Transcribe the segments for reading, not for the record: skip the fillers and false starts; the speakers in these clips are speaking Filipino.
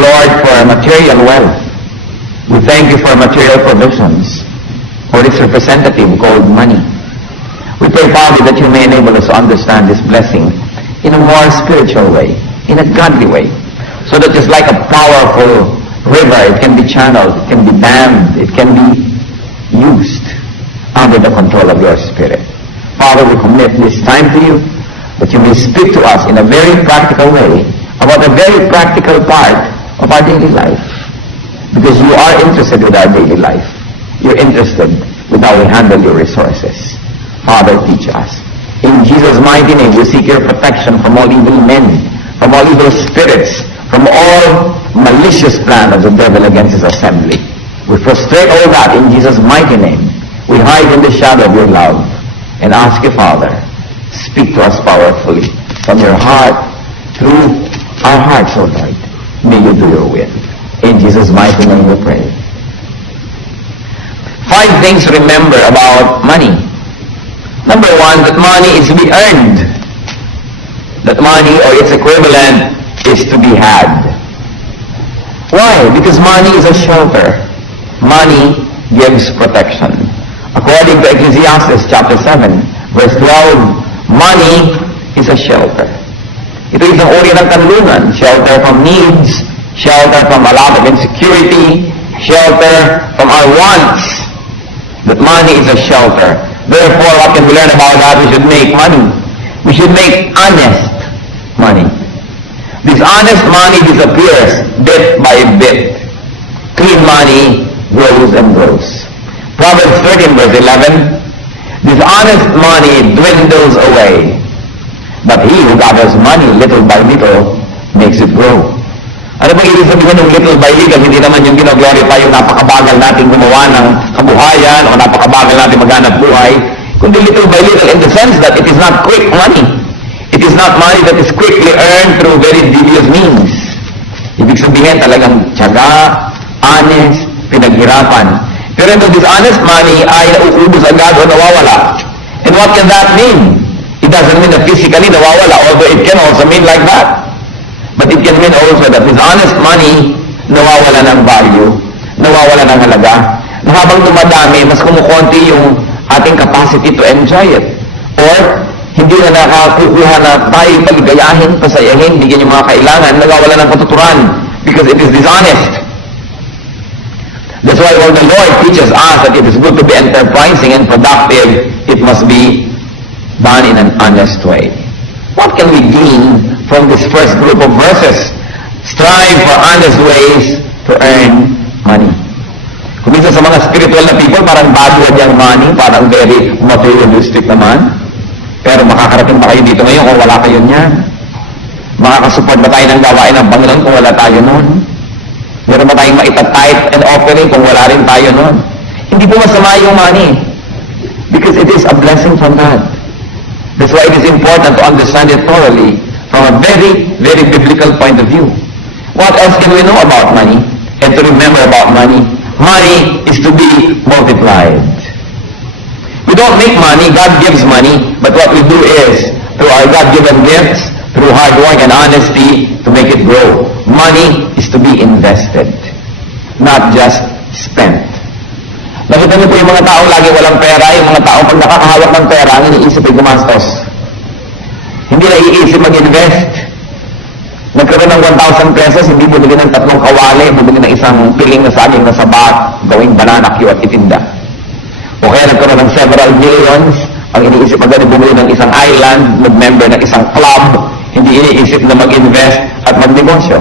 Lord, for material wealth. We thank you for material provisions, for its representative called money. We pray, Father, that you may enable us to understand this blessing in a more spiritual way, in a godly way, so that just like a powerful river, it can be channeled, it can be dammed, it can be used under the control of your Spirit. Father, we commit this time to you, that you may speak to us in a very practical way about a very practical part of our daily life. Because you are interested with our daily life. You're interested with how we handle your resources. Father, teach us. In Jesus' mighty name, we seek your protection from all evil men, from all evil spirits, from all malicious plan of the devil against his assembly. We frustrate all that in Jesus' mighty name. We hide in the shadow of your love and ask you, Father, speak to us powerfully from your heart, through our hearts, O Lord. May you do your will. In Jesus' mighty name we pray. 5 things to remember about money. Number 1, that money is to be earned. That money or its equivalent is to be had. Why? Because money is a shelter. Money gives protection. According to Ecclesiastes chapter 7, verse 12, money is a shelter. Ito isang uri ng kanlungan. Shelter from needs, shelter from a lot of insecurity, shelter from our wants. That money is a shelter. Therefore, what can we learn about that? We should make money. We should make honest money. This honest money disappears bit by bit. Clean money grows and grows. Proverbs 13 verse 11, dishonest money dwindles away, but he who gathers money little by little makes it grow. Ano ba ibig sabihin ng little by little? Hindi naman yung gino-glorify yung napakabagal natin gumawa ng kabuhayan o napakabagal natin maghanap buhay, kundi little by little in the sense that it is not quick money. It is not money that is quickly earned through very devious means. Ibig sabihin talagang tiyaga, honest, pinaghirapan. Pero ito, dishonest money ay nauubos agad o nawawala. And what can that mean? It doesn't mean that physically nawawala, although it can also mean like that. But it can mean also that dishonest money nawawala ng value, nawawala ng halaga. Na habang dumadami, mas kumukonti yung ating capacity to enjoy it. Or, hindi na nakakukuha na tayo paligayahin, pasayahin, bigyan yung mga kailangan, nagawala ng katuturan because it is dishonest. That's why when the Lord teaches us that it is good to be enterprising and productive, it must be done in an honest way. What can we glean from this first group of verses? Strive for honest ways to earn money. Kung minsan sa mga spiritual na people, parang bad word yung money, parang very materialistic naman. Pero makakarating ba kayo dito ngayon kung wala kayo niyan? Makakasupport ba tayo ng gawain ng Panginoon kung wala tayo nun? Meron ba tayong maita-tithe and offering kung wala rin tayo nun? Hindi po masama yung money. Because it is a blessing from God. That's why it is important to understand it thoroughly from a very, very biblical point of view. What else can we know about money? And to remember about money? Money is to be multiplied. We don't make money, God gives money, but what we do is, through our God-given gifts, through hard work and honesty, to make it grow. Money is to be invested, not just spent. Nakita niyo po yung mga taong lagi walang pera, yung mga taong pag nakakahawak ng pera, ang iniisip ay gumastos. Hindi na iisip mag-invest. Nagkaroon ng 1,000 pesos, hindi bumili ng 3 kawali, bumili ng isang piling na saging na sabat, gawing banana cue at itinda. O kaya nagkaroon ng several millions, ang iniisip agad ay bumili ng isang island, mag-member ng isang club, hindi iniisip na mag-invest at mag-negosyo.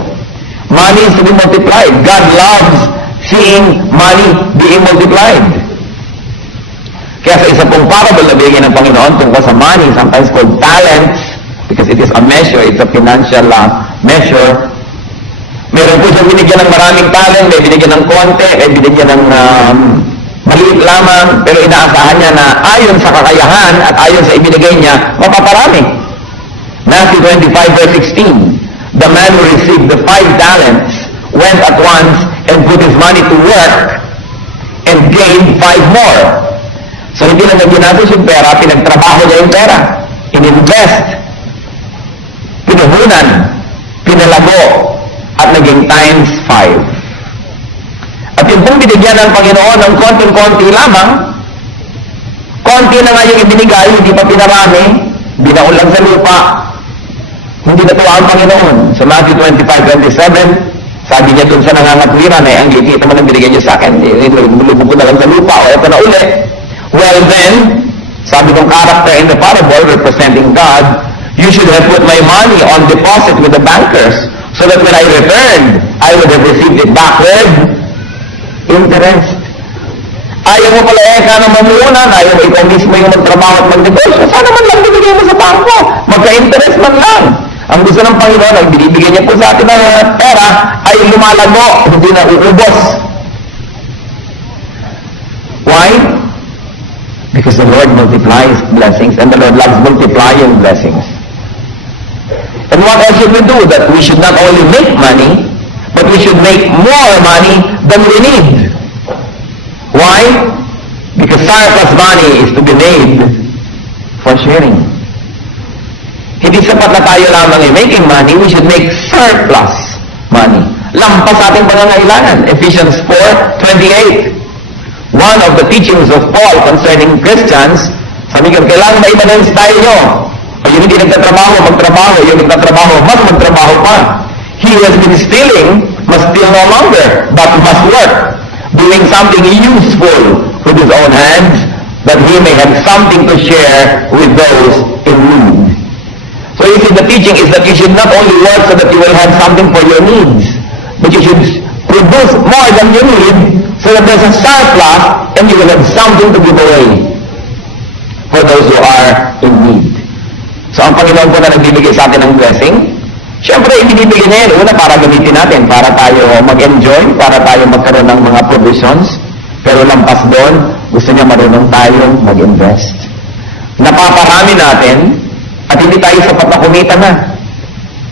Money is to be multiplied. God loves seeing money being multiplied. Kaya sa isa pong parable na bigyan ng Panginoon tungkol sa money, sometimes called talents, because it is a measure, it's a financial measure. Meron po siya binigyan ng maraming talent, may binigyan ng konti, may binigyan ng maliit lamang, pero inaasahan niya na ayon sa kakayahan at ayon sa ibinigay niya, mapaparami. Matthew 25 verse 16, the man who received the 5 talents went at once and put his money to work and gained 5 more. So hindi lang ginastos yung pera, pinagtrabaho niya yung pera. In-invest, pinuhunan, pinalago, at naging times 5. At yung pong binigyan ng Panginoon ng konting-konti lamang, konti na nga yung ibinigay, hindi pa pinarami, binaulan sa lupa, hindi natuwa ang Panginoon. Sa Matthew 25:27, sabi niya dun sa nangangatwiran, ang gigit naman ang binigay niyo sa akin, lubog ko na lang sa lupa, o eto na uli. Well then, sabi ng character in the parable representing God, you should have put my money on deposit with the bankers, so that when I returned, I would have received it back with interest. Ayaw mo pala ka ng mamunan, ayaw mo ikaw mismo yung magtrabaho at magnegosyo, sana man lang binigay mo sa bangko, magka-interest man lang. Ang gusto ng Panginoon, ang binibigyan niya po sa atin ng pera, ay lumalago, hindi na uubos. Why? Because the Lord multiplies blessings, and the Lord loves multiplying blessings. And what else should we do? That we should not only make money, but we should make more money than we need. Why? Because surplus money is to be made for sharing. Hindi sapat na tayo lamang making money, we should make surplus money. Lampas ating pangangailangan. Ephesians 4:28. One of the teachings of Paul concerning Christians, sabi ko, kailangan ba iba na yung style nyo? O yung hindi nagtatrabaho, magtrabaho. Yung nagtatrabaho, mas magtrabaho pa. He who has been stealing must steal no longer, but must work, doing something useful with his own hands, that he may have something to share with those in need. So you see, the teaching is that you should not only work so that you will have something for your needs, but you should produce more than you need so that there's a surplus and you will have something to give away for those who are in need. So ang Panginoon po na nagbibigay sa atin ng blessing, siyempre ibinibigay niya yun, una para gamitin natin, para tayo mag-enjoy, para tayo magkaroon ng mga provisions, pero lampas doon, gusto niya marunong tayong mag-invest. Napaparami natin, at hindi tayo sapat na kumita na.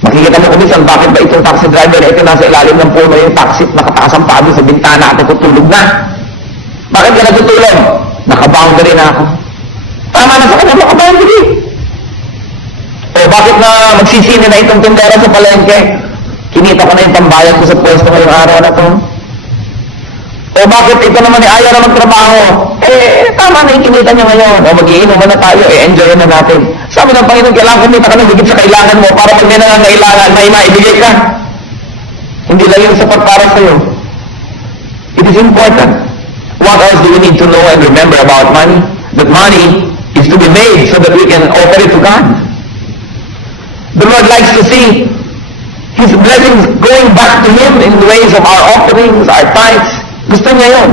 Makikita mo kumisan, bakit ba itong taxi driver na ito nasa ilalim ng puno yung taxi at nakataas ang pado sa bintana at tutulog na? Bakit ka natutulog? Nakaboundary na ako. Tama na sa kanya, nakaboundary. O bakit na magsisini na itong tindera sa palengke? Kinita ko na yung tambayan ko sa pwesto ngayong araw na to. O bakit ito naman ayaw na magtrabaho? Tama na yung kinita niya ngayon. O mag-iinom na tayo, enjoy na natin. Sabi ng Panginoon, kailangan kumita ka na higit sa kailangan mo para pag may nangangailangan, may maibigay ka. Hindi lang yung sapat para sa'yo. It is important. What else do we need to know and remember about money? That money is to be made so that we can offer it to God. The Lord likes to see His blessings going back to Him in the ways of our offerings, our tithes. Gusto niya yun.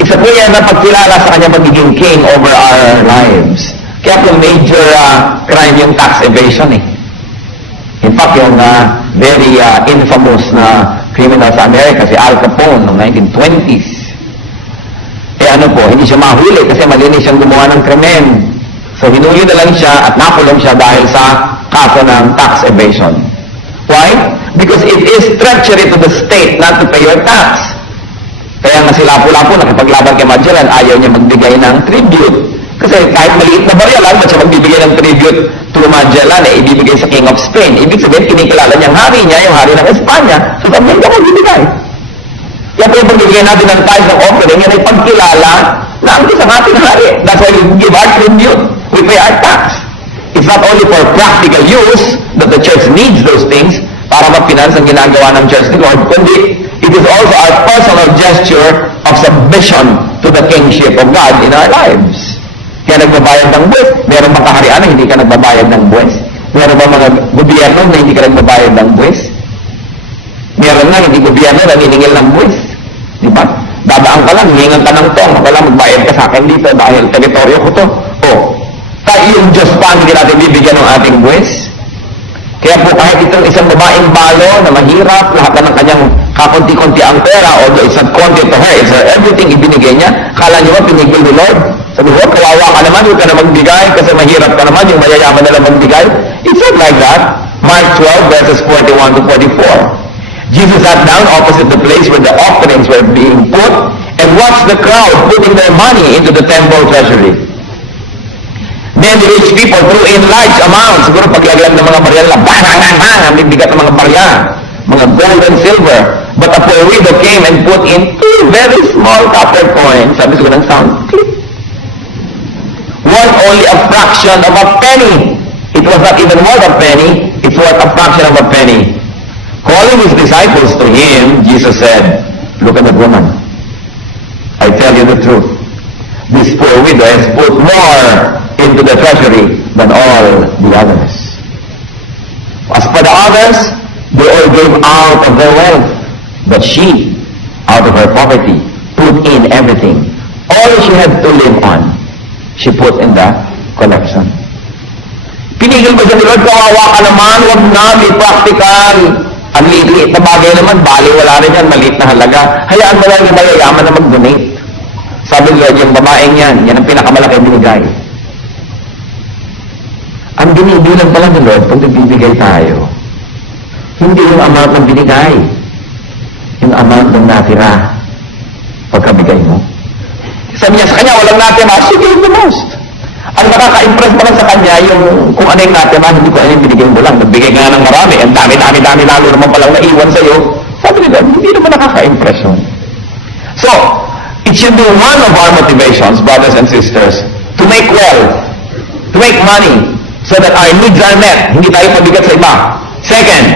Isa po yan na pagkilala sa kanya magiging king over our lives. Kaya po major crime yung tax evasion eh. In fact, yung very infamous na criminal sa Amerika, si Al Capone, noong 1920s. Ano po, hindi siya mahuli kasi malinis siyang gumawa ng krimen. So, hinuli na lang siya at nakulong siya dahil sa kaso ng tax evasion. Why? Because it is treachery to the state not to pay your tax. Kaya nga si Lapu-Lapu, nakipaglaban kay Magellan, ayaw niya magbigay ng tribute. Kasi kahit maliit na barya, lang siya magbibigay ng tribute to Magellan, ibibigay sa King of Spain. Ibig sabihin, kinikilala niyang hari niya, yung hari ng Espanya. So, sabi niya, magbibigay. Kaya po yung pagbibigay natin ng tithes ng offering, yan ay pagkilala na ang isang ating hari. That's why we give our tribute. We pay our tax. It's not only for practical use that the church needs those things para mag-finance ang ginagawa ng church ni Lord, kundi it is also our personal gesture of submission to the kingship of God in our lives. Kaya nagbabayad ng buwis. Meron bang kaharian na hindi ka nagbabayad ng buwis? Meron bang mga gobyerno na hindi ka nagbabayad ng buwis? Meron na hindi gobyerno na niningil ng buwis. Di ba? Dadaan ka lang, hihingan ka ng tong, wala magbayad ka sa akin dito dahil teritoryo ko to. Tayo yung Diyos pa, hindi natin bibigyan ng ating buwis. Kaya po kahit itong isang babaeng balo na mahirap, lahat na ng kanyang kakunti-kunti ang pera, although it's not konti to her, it's her everything ibinigay niya, kala niyo ba pinigil ni Lord? Sabi ko, kawawa ka naman, huwag ka na magbigay, kasi mahirap ka naman, yung mayayaman na lang magbigay. It's not like that. Mark 12 verses 41 to 44. Jesus sat down opposite the place where the offerings were being put and watched the crowd putting their money into the temple treasury. And rich people threw in large amounts. Siguro paglaglag ng mga barya lang, bang, bang, bang, bang, ang bibigat ng mga barya. Mga gold and silver. But a poor widow came and put in 2 very small copper coins. Sabi ko ng sound, click. Worth only a fraction of a penny. It was not even worth a penny. It's worth a fraction of a penny. Calling his disciples to him, Jesus said, look at that woman. I tell you the truth. This poor widow has put more into the treasury than all the others. As for the others, they all gave out of their wealth. But she, out of her poverty, put in everything. All she had to live on, she put in the collection. Pinigil ba siya ni Lord, kawawa ka naman, huwag na, be practical. Ang liit-liit na bagay naman, bali, wala rin yan, maliit na halaga. Hayaan mo lang yung mayayaman na mag-donate. Sabi ni Lord, yung babaeng yan ang pinakamalaki binigay. Ang binibilang pala ni Lord, pag nagbibigay tayo, hindi yung amount ng binigay, yung amount ng natira pagkabigay mo. Sabi niya sa kanya, walang natira, she gave the most. Ang nakaka-impress pa lang sa kanya, yung kung ano yung natira, hindi ko ano yung binigay mo lang. Nagbigay nga ng marami, ang dami, lalo naman palang naiwan sa'yo. Sabi ni Lord, hindi naman nakaka-impress yun. So, it should be one of our motivations, brothers and sisters, to make wealth, to make money, so that our needs are met. Hindi tayo pabigat sa iba. Second,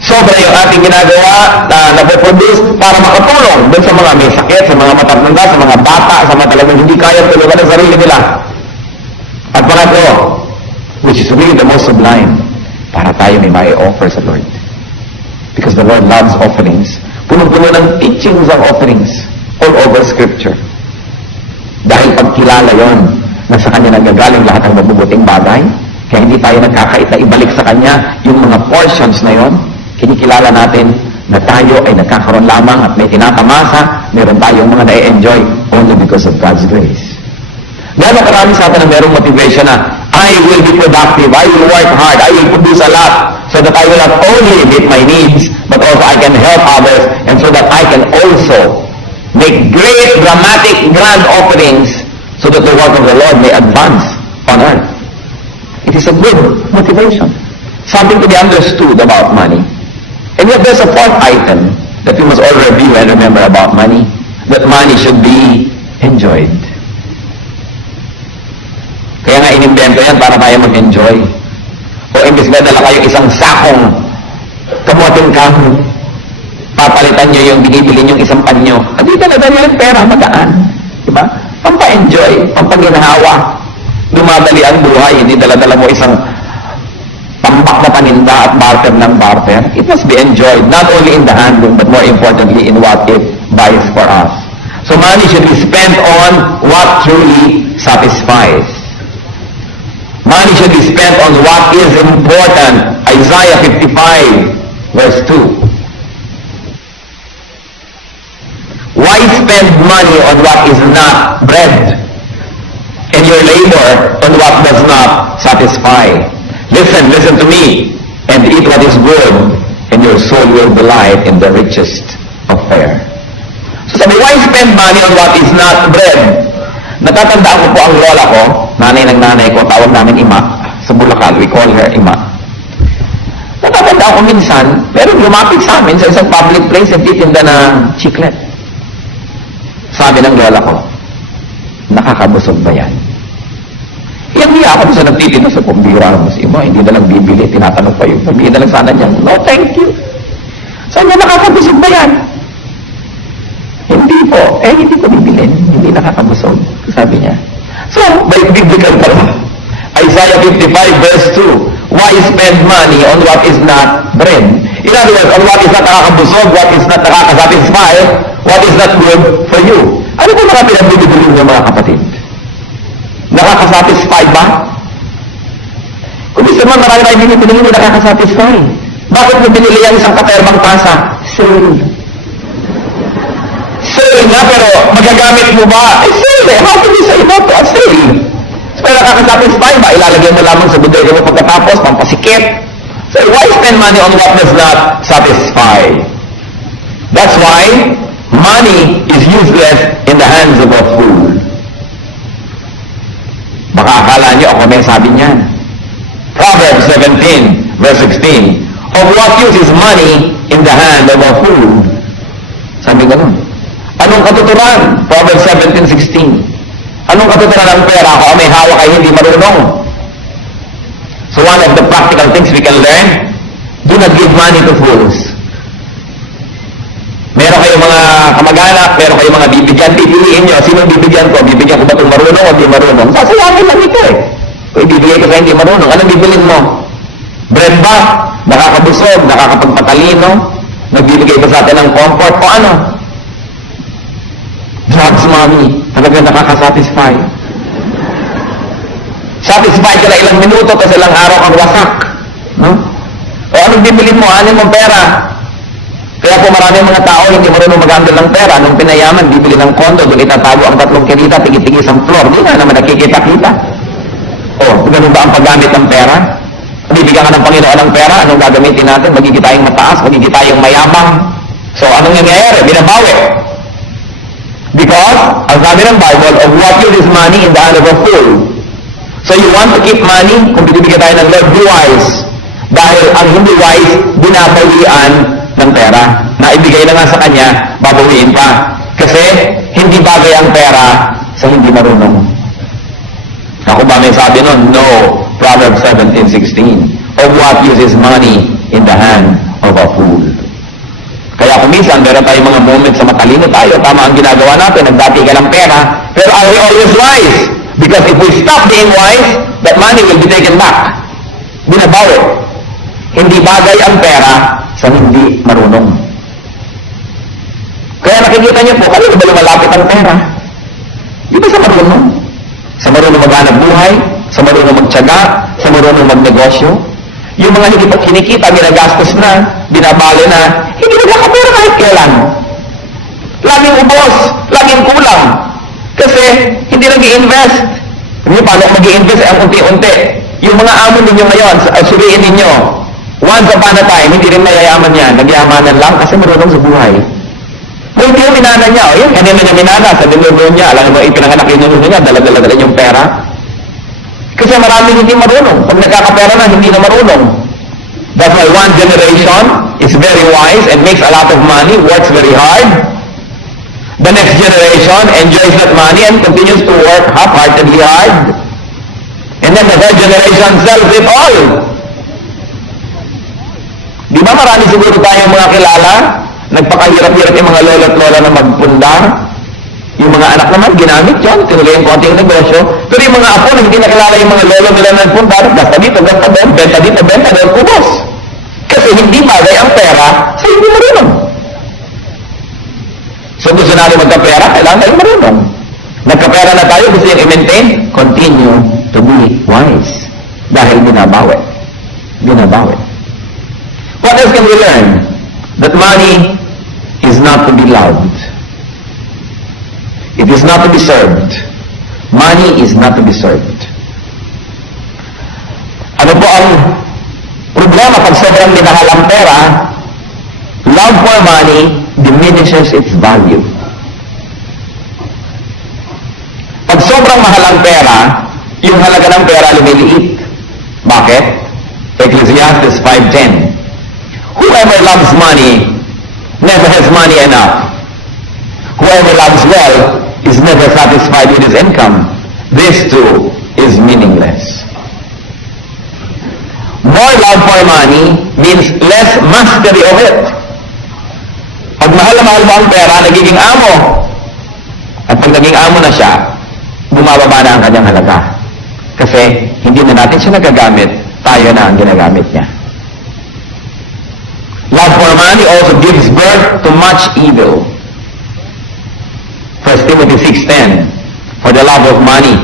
sobra yung ating ginagawa na napoproduce para makatulong dun sa mga may sakit, sa mga matatanda, sa mga bata, sa mga talagang hindi kaya tulungan ang sarili nila. At pangatlo, which is really the most sublime, para tayo may mai-offer sa Lord. Because the Lord loves offerings. Punong-puno ng teachings of offerings all over Scripture. Dahil pagkilala yon na sa Kanya nagagaling lahat ng mabubuting bagay, kaya hindi tayo nagkakait na ibalik sa Kanya yung mga portions na yon. Kinikilala natin na tayo ay nagkakaroon lamang at may tinatamasa, meron tayong mga na-enjoy only because of God's grace. Gano'n karami sa atin na merong motivation na I will be productive, I will work hard, I will produce a lot so that I will not only meet my needs, but also I can help others and so that I can also make great, dramatic, grand offerings so that the work of the Lord may advance on earth. It is a good motivation. Something to be understood about money. And yet there's a fourth item that we must all review and remember about money. That money should be enjoyed. Kaya nga inimbento yan para tayo mag-enjoy. O imbis na dala kayo isang sakong kamoting kahoy, papalitan nyo yung binibili yung isang panyo. Hindi ka nadali yung pera, magaan. Diba? Pampa-enjoy, pampaginahawa. Dumadali ang buhay, hindi dala-dala mo isang tambak na paninda at barter ng barter. It must be enjoyed, not only in the handling, but more importantly in what it buys for us. So money should be spent on what truly satisfies. Money should be spent on what is important. Isaiah 55, verse 2. Why spend money on what is not bread, and your labor on what does not satisfy? Listen to me, and eat what is good, and your soul will delight in the richest of fare. So sabi, why spend money on what is not bread? Natatandaan ko po ang lola ko, nanay ng nanay ko, tawag namin Ima. Sa Bulacan, we call her Ima. Natatandaan ko minsan, pero lumapit sa amin sa isang public place at titinda ng chiclet. Sabi ng lola ko, nakakabusog ba yan? Iyak-iyak ako sa nagtitinda sa pambira mo si Ima, hindi na lang bibili, tinatanong pa yun. Sabihin na lang sana niya, no thank you. Saan niya nakakabusog ba yan? Hindi po. Hindi ko bibilin. Hindi nakakabusog. Sabi niya. So, by biblical term, Isaiah 55 verse 2, why spend money on what is not bread? In other words, on what is not nakakabusog, what is not nakakasatisfy, what is not good for you. Ano po mga pinagbibili niyo mga kapatid? Nakakasatisfy ba? Kung gusto naman marami tayo binibili niyo nakakasatisfy. Bakit mo binili yan isang katerbang tasa? Sale. Sale nga, pero magagamit mo ba? Sale eh. How can you say no to a sale? Pero nakakasatisfy ba? Ilalagay mo lamang sa budget mo pagkatapos, pampasikip. So why spend money on what does not satisfy? That's why money is useless in the hands of a fool. Baka Baka akala nyo ako may sabi niyan. Proverbs 17, verse 16. Of what use is money in the hand of a fool? Sabi ganun. Anong katuturan? Proverbs 17:16. Anong katuturan ng pera kung may hawak ay hindi marunong? So one of the practical things we can learn, do not give money to fools. Meron kayong mga kamag-anak, meron kayong mga bibigyan, pipiliin nyo, sinong bibigyan ko? Bibigyan ko ba itong marunong o hindi marunong? Sasayangin lang ito eh. Kung ibibigay ko sa hindi marunong, anong bibilin mo? Bread ba? Nakakabusog, nakakapagpatalino, nagbibigay ba sa atin ng comfort o ano? Drugs, mommy, talaga nakakasatisfy. Satisfy ka na ilang minuto, tapos ilang araw kang wasak. No? O anong bibilin mo? Anin mong pera? Kaya po maraming mga tao hindi marunong mag-handle ng pera. Nung pinayaman, bibili ng kondo, doon itatago ang 3 kirita, tigit-tigit isang floor. Di nga naman nakikita-kita. O, ganun ba ang paggamit ng pera? Bibigyan ka ng Panginoon ng pera, anong gagamitin natin? Magiging tayong mataas, magiging tayong mayabang. So, anong nangyayari? Binabawi. Because, ang sabi ng Bible, of what use is money in the hand of a fool. So, you want to keep money? Kung binibigyan tayo ng Lord, be wise. Dahil ang hindi wise, binabawian ng pera. Na ibigay na nga sa kanya, babawiin pa. Kasi, hindi bagay ang pera sa hindi marunong. Ako ba may sabi nun? No. Proverbs 17:16. Of what use is money in the hand of a fool? Kaya kung minsan, meron tayong mga moments sa matalino tayo, tama ang ginagawa natin, nagdati ka ng pera, pero are we always wise? Because if we stop being wise, that money will be taken back. Binabawi. Hindi bagay ang pera sa hindi marunong. Kaya nakikita niyo po, kanino ba lumalapit ang pera? Di ba sa marunong? Sa marunong maghanap buhay, sa marunong magtiyaga, sa marunong magnegosyo. Yung mga hindi pa kinikita, ginagastos na, binabali na, hindi nagkakapera kahit kailan. Laging ubos, laging kulang. Kasi hindi nag-i-invest. Hindi paano mag-i-invest ang unti-unti. Yung mga amo ninyo ngayon, suriin ninyo, once upon a time, hindi rin mayayaman yan, nagyamanan lang kasi marunong sa buhay. Kung yung minana niya, o yun, kanina niya minana, sa dinulo niya, alam mo, ipinanganak yung dinulo niya, dala-dala yung pera. Kasi marami hindi marunong. Pag nagkakapera na, hindi na marunong. That's why one generation is very wise and makes a lot of money, works very hard. The next generation enjoys that money and continues to work half-heartedly hard. And then the third generation sells it all. Di ba marami siguro tayong mga kilala? Nagpakahirap-hirap yung mga lolo at lola na magpundar. Yung mga anak naman, ginamit yun. Tinuloy yung konting negosyo. Pero yung mga apo na hindi nakilala yung mga lolo nila na nagpundar, basta dito, basta doon, benta dito, benta doon, kubos. Kasi hindi bagay ang pera sa hindi marunong. So gusto natin magkapera, kailangan tayo marunong. Nagkapera na tayo, gusto yung i-maintain, continue to be wise. Dahil binabawi. Binabawi. What else can we learn? That money is not to be loved. It is not to be served. Money is not to be served. Ano po ang problema pag sobrang minahal ang pera? Love for money diminishes its value. Pag sobrang mahal ang pera, yung halaga ng pera lumiliit. Bakit? Ecclesiastes 5:10. Whoever loves money never has money enough. Whoever loves wealth is never satisfied with his income. This too is meaningless. More love for money means less mastery of it. Pag mahal na mahal mo ang pera, nagiging amo. At pag naging amo na siya, bumababa na ang kanyang halaga. Kasi hindi na natin siya nagagamit, tayo na ang ginagamit niya. Love for money also gives birth to much evil. 1 Timothy 6:10. For the love of money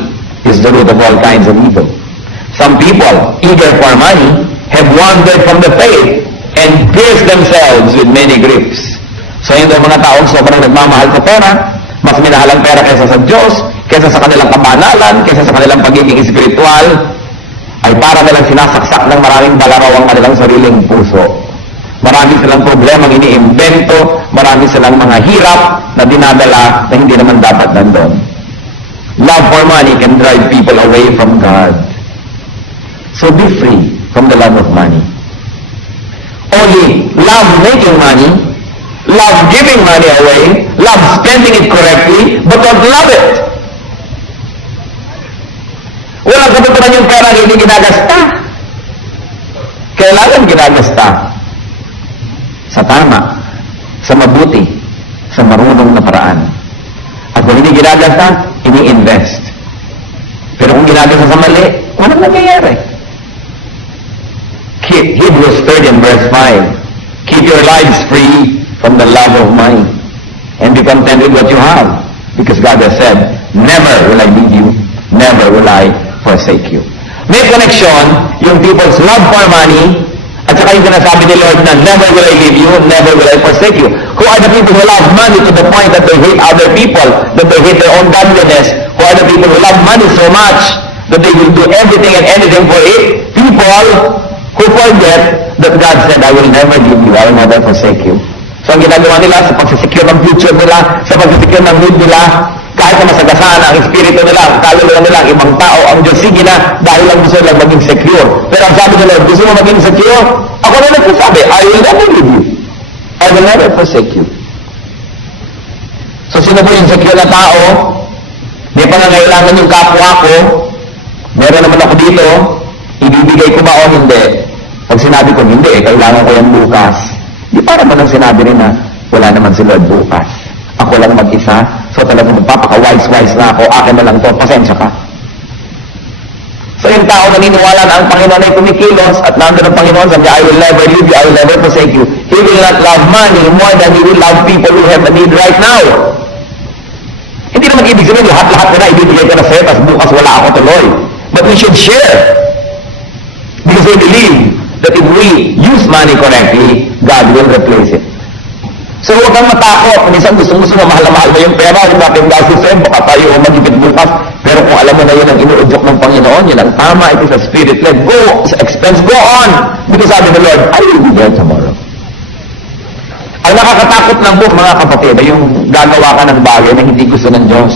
is the root of all kinds of evil. Some people, eager for money, have wandered from the faith and pierced themselves with many griefs. So yung mga taong sobrang nagmamahal sa pera, mas minahal ang pera kaysa sa Diyos, kaysa sa kanilang kabanalan, kaysa sa kanilang pagiging espiritual, ay para nilang sinasaksak ng maraming balaraw ang kanilang sariling puso. Marami silang problemang iniimbento, marami silang mga hirap na dinadala na hindi naman dapat nandun. Love for money can drive people away from God. So be free from the love of money. Only love making money, love giving money away, love spending it correctly, but don't love it. Walang katuturan yung pera hindi ginagasta. Kailangan ginagasta sa tama, sa mabuti, sa marunong na paraan. At kung hindi ginagasta, ini-invest. Pero kung ginagasta sa mali, walang nangyayari. Hebrews 3 and verse 5. Keep your lives free from the love of money and be content with what you have. Because God has said, never will I leave you, never will I forsake you. May connection yung people's love for money at saka yung sinasabi ni Lord na never will I leave you, never will I forsake you. Who are the people who love money to the point that they hate other people, that they hate their own godliness? Who are the people who love money so much that they will do everything and anything for it? People who forget that God said, I will never leave you, I will never forsake you. So ang ginagawa nila sa pagsisecure ng future nila, sa pagsisecure ng need nila, kahit na masagasaan ang espiritu nila, kaluluwa nila, ang ibang tao, ang Diyos, sige na, dahil lang gusto nila maging secure. Pero ang sabi nila, gusto mo maging secure? Ako na nagsasabi, I will never leave you. I will never forsake you. So sino po yung secure na tao? May pangangailangan yung kapwa ko, meron naman ako dito, ibibigay ko ba o hindi? Pag sinabi ko hindi, kailangan ko yan bukas. Di para ba nang sinabi rin na wala naman si Lord bukas? Ako lang mag-isa, so talagang magpapaka-wise na ako, akin na lang to, pasensya ka. So yung tao naniniwala na ang Panginoon ay kumikilos at nandun ang Panginoon, sabi niya, I will never leave you, I will never forsake you. He will not love money more than he will love people who have a need right now. Hindi naman ibig sabihin, lahat-lahat ko na ibibigay ko na sa'yo, tapos bukas wala ako tuloy. But we should share. Because we believe that if we use money correctly, God will replace it. So huwag kang matakot. Minsan gusto mo mahal-mahal mo yung pera, yung natin gastos sa'yo, baka tayo magigit bukas. Pero kung alam mo na yun ang inuudyok ng Panginoon, yun ang tama, it is a spirit-led. Go, expense, go on. Because sabi ng Lord, I will be there tomorrow. Ang nakakatakot lang po, mga kapatid, ay yung gagawa ka ng bagay na hindi gusto ng Diyos.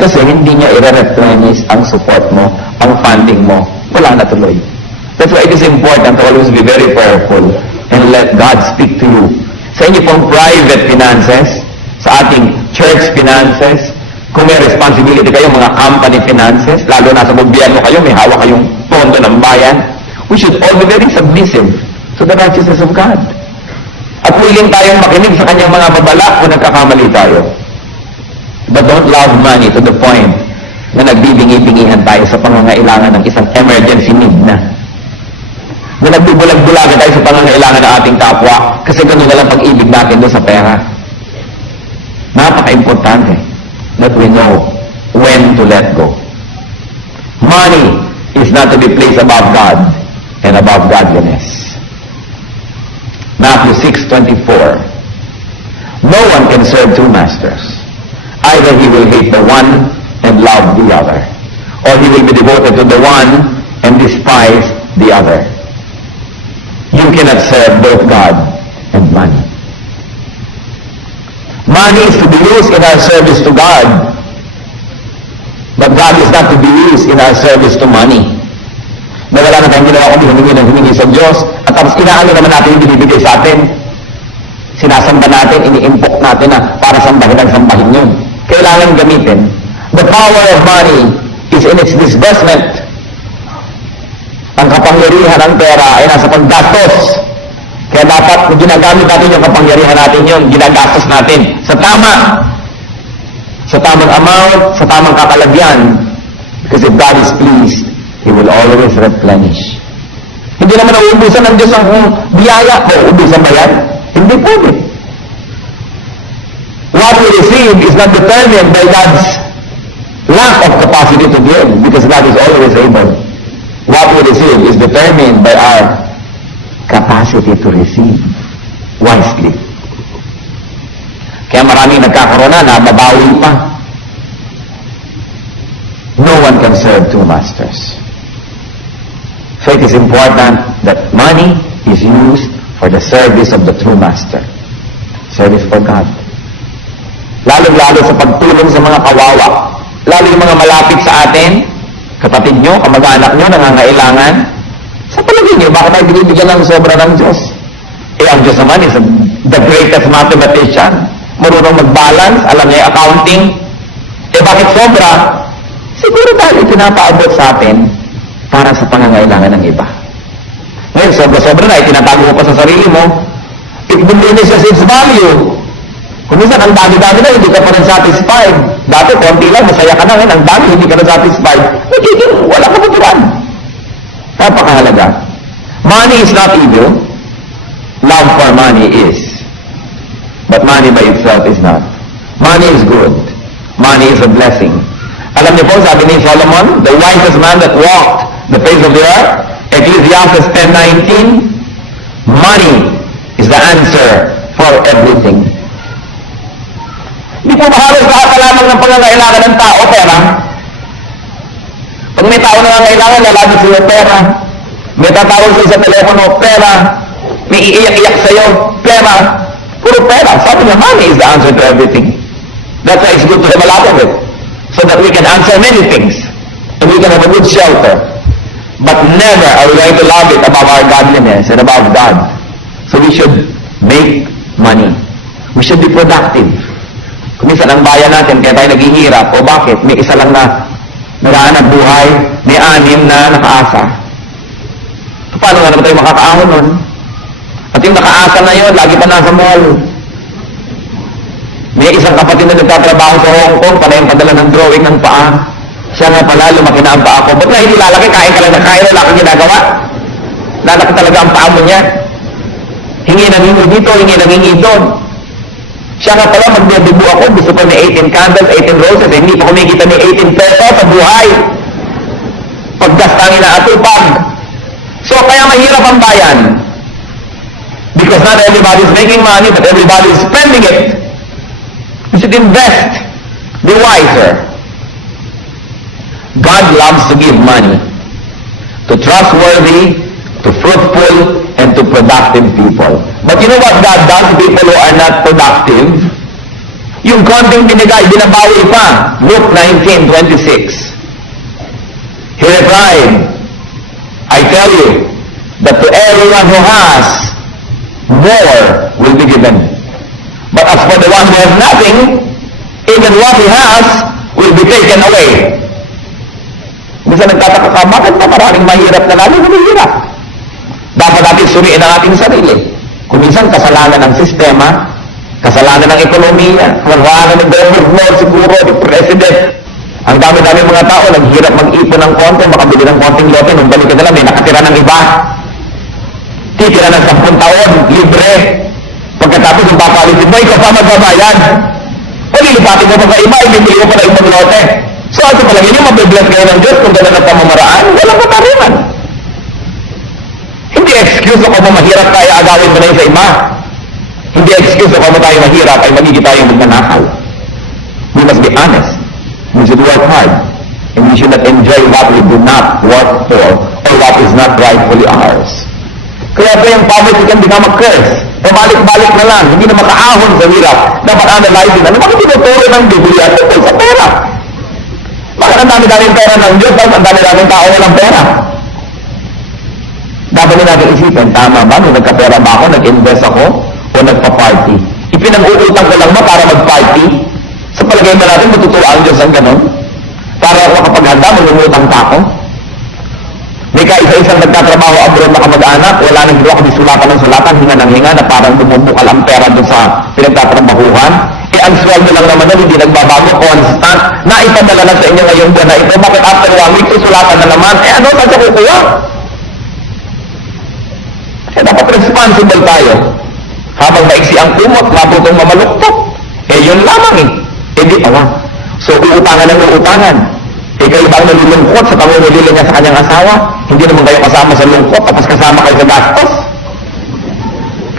Kasi hindi niya i-replenish ang support mo, ang funding mo. Wala na tuloy. That's why it is important to always be very prayerful and let God speak to you. Sa inyo pong private finances, sa ating church finances, kung may responsibility kayo, mga company finances, lalo na sa gobyerno kayo, may hawak kayong pondo ng bayan, we should all be very submissive to the righteousness of God. At willing tayong makinig sa kanyang mga babala kung nagkakamali tayo. But don't love money to the point na nagbibingi-bingihan tayo sa pangangailangan ng isang emergency need na nagbubulag-bulagan tayo sa pangangailangan ng ating kapwa kasi gano'n na lang pag-ibig natin doon sa pera. Napaka-importante that we know when to let go. Money is not to be placed above God and above godliness. Matthew 6:24. No one can serve two masters. Either he will hate the one and love the other, or he will be devoted to the one and despise the other. You cannot serve both God and money. Money is to be used in our service to God, but God is not to be used in our service to money. Na wala na tayong ginawa kung humingi sa Diyos, at tapos inaano naman natin yung binibigay sa atin. Sinasamba natin, ini-impok natin na para sambahin ang sambahin yun. Kailangan gamitin. The power of money is in its disbursement. Ang kapangyarihan ng pera ay nasa paggastos. Kaya dapat, kung ginagamit natin yung kapangyarihan natin yun, ginagastos natin sa tama. Sa tamang amount, sa tamang kakalagyan. Because if God is pleased, He will always replenish. Hindi naman nauubusan ng Diyos ang biyaya ko. Ubusan ba yan? Hindi pwede. What we receive is not determined by God's lack of capacity to give, because God is always able. What we receive is determined by our capacity to receive wisely. Kaya maraming nagkakaroon na babawi pa. No one can serve two masters. So it is important that money is used for the service of the true master. Service for God. Lalo-lalo sa pagtulong sa mga kawawa. lalo yung mga malapit sa atin, kapatid nyo, kamag-anak nyo, nangangailangan, sa palagay nyo, bakit tayo binibigyan ng sobra ng Diyos? Eh, ang Diyos naman is the greatest mathematician. Marunong mag-balance, alam niya yung accounting. Eh, bakit sobra? Siguro dahil pinapaabot sa atin para sa pangangailangan ng iba. Ngayon, sobra-sobra na, itinatago mo pa sa sarili mo. It diminishes its value. Kung minsan, ang dami-dami na, hindi ka pa rin satisfied. Dati, konti lang, masaya ka na, ngayon, ang dami, hindi ka na satisfied. Nagiging, wala ka maturan. Napakahalaga. Money is not evil. Love for money is. But money by itself is not. Money is good. Money is a blessing. Alam niyo po, sabi ni Solomon, the wisest man that walked the face of the earth, Ecclesiastes 10:19, money is the answer for everything. Hindi po ba halos lahat lamang ng pangangailangan ng tao, pera? Pag may tao na nangangailangan, lalabot sa iyo pera. May tatawag sa iyo sa telepono, pera. May iiyak-iyak sa iyo, pera. Puro pera. Sabi niya, money is the answer to everything. That's why it's good to have a lot of it. So that we can answer many things. And we can have a good shelter. But never are we going to love it above our godliness and above God. So we should make money. We should be productive. Kung minsan ang bayan natin, kaya tayo naghihirap, o bakit? May isa lang na nagaanap buhay, may 6 na nakaasa. So, paano nga naman tayo makakaahon nun? At yung nakaasa na yun, lagi pa nasa mall. May isang kapatid na nagtatrabaho sa Hong Kong, panay ang padala ng drawing ng paa. Siya nga pala, lumaki na ang paa ko. Ba't nga hindi lalaki? Kain ka lang na kain, wala kang ginagawa? Lalaki talaga ang paa mo niya. Hingi ng hingi dito, hingi ng hingi doon. Siya nga pala, magdedebu ako, gusto ko may 18 candles, 18 roses, hindi pa kumikita ni 18 pesos sa buhay. Pagdastangin na atupag. So, kaya mahirap ang bayan. Because not everybody is making money, but everybody is spending it. You should invest. Be wiser. God loves to give money to trustworthy, to fruitful, and to productive people. But you know what God does to people who are not productive? Yung konting binigay, binabawi pa. Luke 19:26. He replied, I tell you, that to everyone who has, more will be given. But as for the one who has nothing, even what he has will be taken away. Minsan nagtataka ka, bakit ba maraming mahirap na lalo mahirap? Dapat natin suriin ang ating sarili. Kung minsan kasalanan ng sistema, kasalanan ng ekonomiya, kasalanan ng government, siguro, ng president. Ang dami-dami mga tao, naghirap mag-ipon ng konti, makabili ng konting lote, nung balik ka nila, may nakatira ng iba. Titira ng 10 taon, libre. Pagkatapos yung papalitin mo, ikaw pa magbabayad. O lilipatin mo mga iba, ibibili mo pa na ibang lote. So ito pala, yun yung mabibless kayo ng Diyos kung gano'n ang pamamaraan, walang matariman. Hindi excuse ako mo mahirap tayo, agawin mo na yun sa iba. Hindi excuse ako mo tayo mahirap, ay magiging tayo magnanakaw. We must be honest. We should work hard. And we should not enjoy what we do not work for or what is not rightfully ours. Kaya pa yung poverty can become a curse. Pabalik-balik na lang, hindi na makaahon sa hirap. Dapat analyzing na, bakit tinuturo ng Biblia tungkol sa pera? Bakit ang dami-daming pera ng Diyos, bakit ang dami-daming tao walang pera? Dapat na natin isipin, tama ba? Nung nagkapera ba ako, nag-invest ako, o nagpa-party? Ipinag-uutang ko lang ba para mag-party? Sa palagay ba natin, matutuwa ang Diyos ang ganon? Para ako kapaghanda, mag-umutang pa ako? May kaisa-isang nagtatrabaho abroad na kamag-anak, wala nang ginawa kundi sulatan ng sulatan, hinga ng hinga, na parang bumubukal ang pera doon sa pinagtatrabahuhan. Eh, ang sweldo lang naman nun, hindi nagbabago, constant, na ipadala na sa inyo ngayong buwan na ito, bakit after 1 week, sulatan na naman? Eh, ano, saan siya kukuha? Eh, dapat responsible tayo. Habang maiksi ang kumot, mabutong mamaluktok. Eh, yun lamang eh. Eh, di awa. So, uutangan ng uutangan. Eh, kayo ba ang nalulungkot sa pangungulila niya sa kanyang asawa? Hindi naman kayo kasama sa lungkot, tapos kasama kayo sa gastos.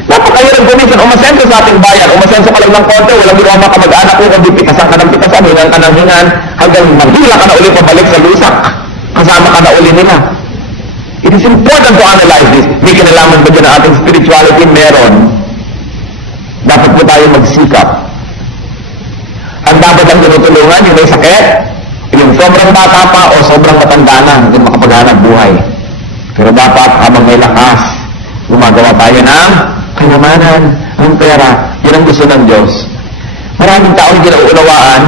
Dapat kayo rin kumisan, umasenso sa ating bayan, umasenso ka lang ng konti, walang ginawa mga kamag-anak ko, kundi pitasan ka ng pitasan, hingan ka ng hingan, hanggang maghila ka na uli pabalik sa lusak. Kasama ka na uli nila. It is important to analyze this. May kinalaman ba dyan ang ating spirituality? Meron. Dapat po tayo magsikap. Ang dapat ang tinutulungan, yung may sakit, sobrang bata pa o sobrang matanda na, hindi makapaghanap buhay. Pero dapat habang may lakas, gumagawa tayo ng kayamanan, ng pera. Yan ang gusto ng Diyos. Maraming tao hindi nauunawaan.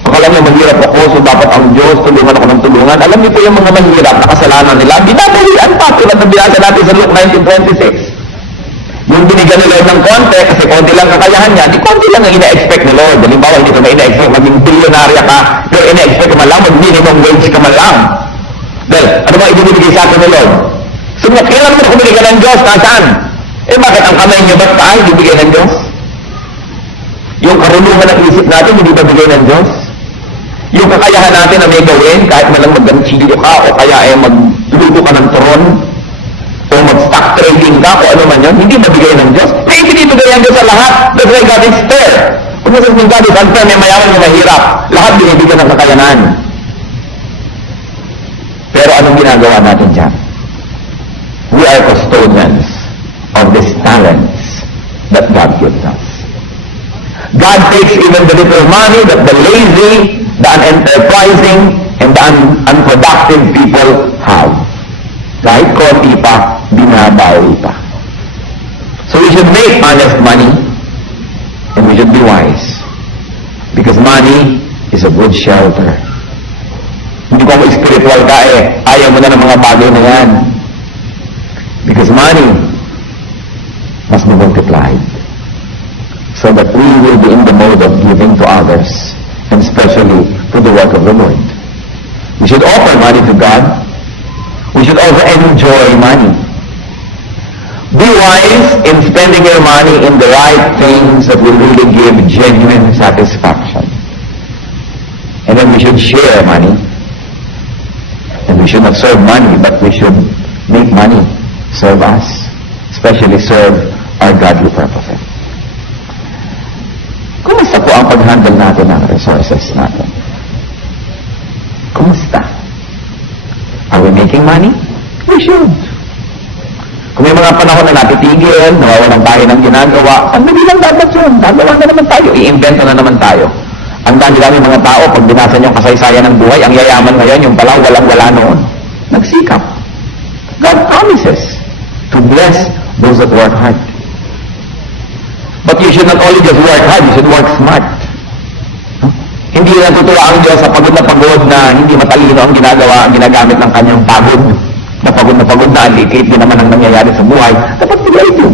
Akala niyo mahirap ako, so dapat ang Diyos tulungan ako ng tulungan. Alam niyo po yung mga mahirap na kasalanan nila, binabawian pa tulad ng binasa natin sa Luke 19:26. Yung binigyan ni Lord ng konti, kasi konti lang kakayahan niya, di konti lang ang ina-expect ni Lord. Halimbawa, hindi ka ba ina-expect maging bilyonarya ka, pero ina-expect ka man lang, mag-minimum wage ka man lang. Dahil, ano ba ibinibigay sa akin ni Lord? So, kailan mo na kumibigay ng Diyos? Nasaan? Eh, bakit ang kamay niyo ba't tayo ibibigay ng Diyos? Yung karunungan ng isip natin, hindi ba bigay ng Diyos? Yung kakayahan natin na may gawin, kahit man lang mag-ganchilyo ka, o kaya ay magluto ka ng turon, o mag-stock trading ka, o ano man yun, hindi mabigay ng Diyos. May binibigay ang Diyos sa lahat. That's why God is fair. Kung nasasabing God is unfair, may mayaman, may mahirap. Lahat binibigyan ng kakayanan. Pero anong ginagawa natin dyan? We are custodians of these talents that God gives us. God takes even the little money that the lazy, the unenterprising, and the unproductive people have. Kahit konti pa, binabawi pa. So we should make honest money, and we should be wise. Because money is a good shelter. Hindi ko spiritual ka ayaw mo na ng mga bagay na yan. Because money must be multiplied. So that we will be in the mode of giving to others, and especially to the work of the Lord. We should offer money to God. We should also enjoy money. Be wise in spending your money in the right things that will really give genuine satisfaction. And then we should share money. And we should not serve money, but we should make money serve us, especially serve our godly purposes. Kumusta po ang pag-handle natin ng resources natin? Kumusta? Are we making money? We should. Kung may mga panahon na napitigil, nawawalan tayo ng ginagawa, ang dali lang dapat yun. Gagawa na naman tayo. I-invento na naman tayo. Ang dami-dami mga tao, pag binasa niyo ang kasaysayan ng buhay, ang yayaman ngayon, yung pala walang-wala noon. Nagsikap. God promises to bless those that work hard. But you should not only just work hard, you should work smart. Hindi natutuwa ang Diyos sa pagod na hindi matalino ang ginagawa, ang ginagamit ng kanyang pagod. Na pagod na, alikit din naman ang nangyayari sa buhay. Dapat sila ito.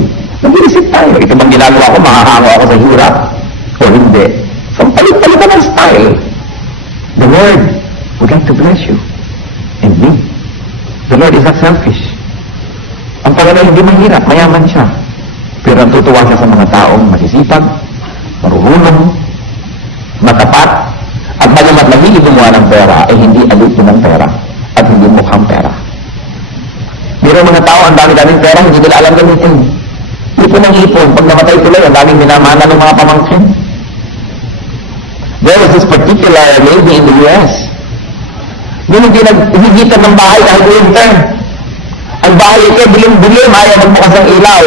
Nag-iisip tayo. Ito bang ginagawa ko, makahango ako sa hirap? O hindi. So, palit-palitan ang style. The Lord would like to bless you. And me. The Lord is not selfish. Ang Panginoon hindi mahirap, mayaman siya. Pero natutuwa siya sa mga taong masisipag, marunong, matapat, at bagamat nagiging gumawa ng pera, ay hindi alitin ng pera at hindi mukhang pera. Pero mga tao, ang dami-daming pera, hindi nila alam gamitin. Ipon ng ipon, pag namatay tuloy, ang daming minamana ng mga pamangkin. There was this particular lady in the US. Yung hindi naghigitan ng bahay dahil winter. Ang bahay ito, bilim-bilim, ayaw magbukas ng ilaw.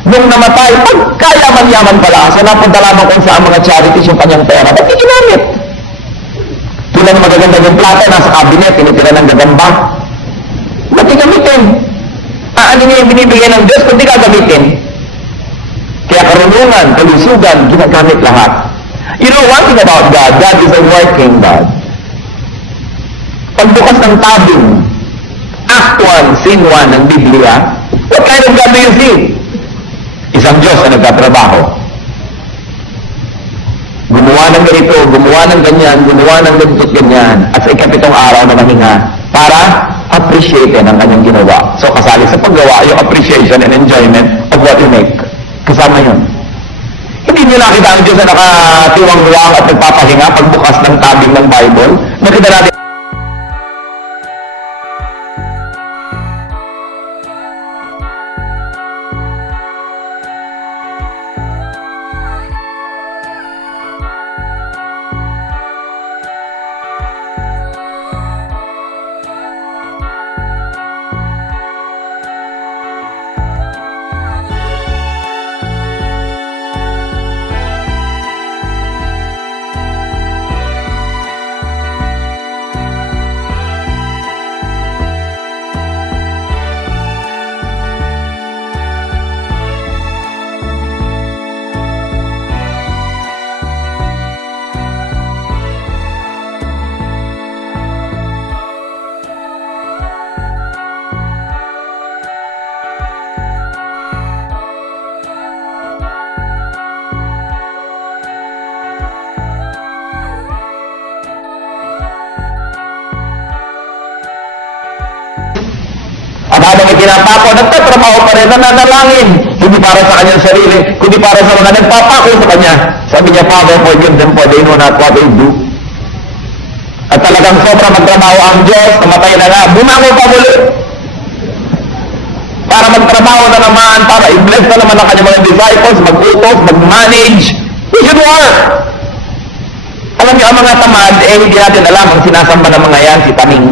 Nung namatay, pagkayaman-yaman pala, so napunta lamang kung saan mga charities yung kanyang pera. Ba't di ginamit? Tulad ng magaganda yung plata, nasa cabinet, tinitira ng gagamba. Ba't di gamitin? Ano niya yung binibigay ng Diyos kung di gagamitin? Kaya karunungan, kalusugan, ginagamit lahat. You know one thing about God, God is a working God. Pagbukas ng tabing, Act 1, Scene 1 ng Biblia, what kind of God do you see? Isang Diyos na nagtatrabaho. Gumawa ng ganito, gumawa ng ganyan, gumawa ng ganito't ganyan, at sa ikapitong araw na mahinga, para appreciate ang kanyang ginawa. So kasali sa paggawa, yung appreciation and enjoyment of what you make. Kasama yun. Hindi nyo nakita ang Diyos na nakatiwang-ruwang at nagpapahinga pagbukas ng tabing ng Bible. Nakita natin ginapako, nagtatrabaho pa rin, nananalangin. Hindi para sa kanyang sarili, kundi para sa mga nagpapako sa kanya. Sabi niya, Father, forgive them for they know not what they do. At talagang sobra magtrabaho ang Diyos, namatay na nga, bumangon pa muli. Para magtrabaho na naman, para i-bless na naman ang kanyang mga disciples, mag-utos, mag-manage. We should work. Alam niyo, ang mga tamad, hindi natin alam ang sinasamba ng mga yan, si Taning.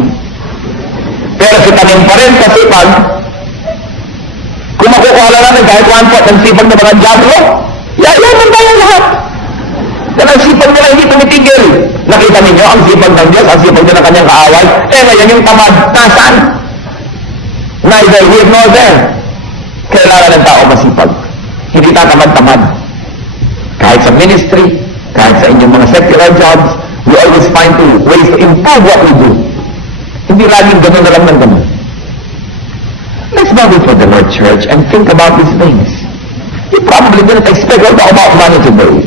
Pero si Taning pa rin kasi pag kung makukuha lang natin kahit 1/4 ng sipag ng mga diablo, yayaman tayo lahat. Dahil ang sipag nila hindi tumitigil. Nakita ninyo ang sipag ng Diyos, ang sipag ng kanyang kaaway. Ngayon yung tamad, nasaan? Neither here nor there. Kailangan ng tao masipag. Hindi tatamad-tamad. Kahit sa ministry, kahit sa inyong mga secular jobs, we always find ways to improve what we do. Hindi laging gano'n na lang ng gano'n. Let's bow before the Lord, church, and think about these things. You probably didn't expect to talk about money today.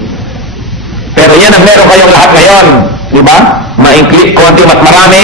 Pero yan ang meron kayong lahat ngayon. Di ba? Maikli, konti at marami.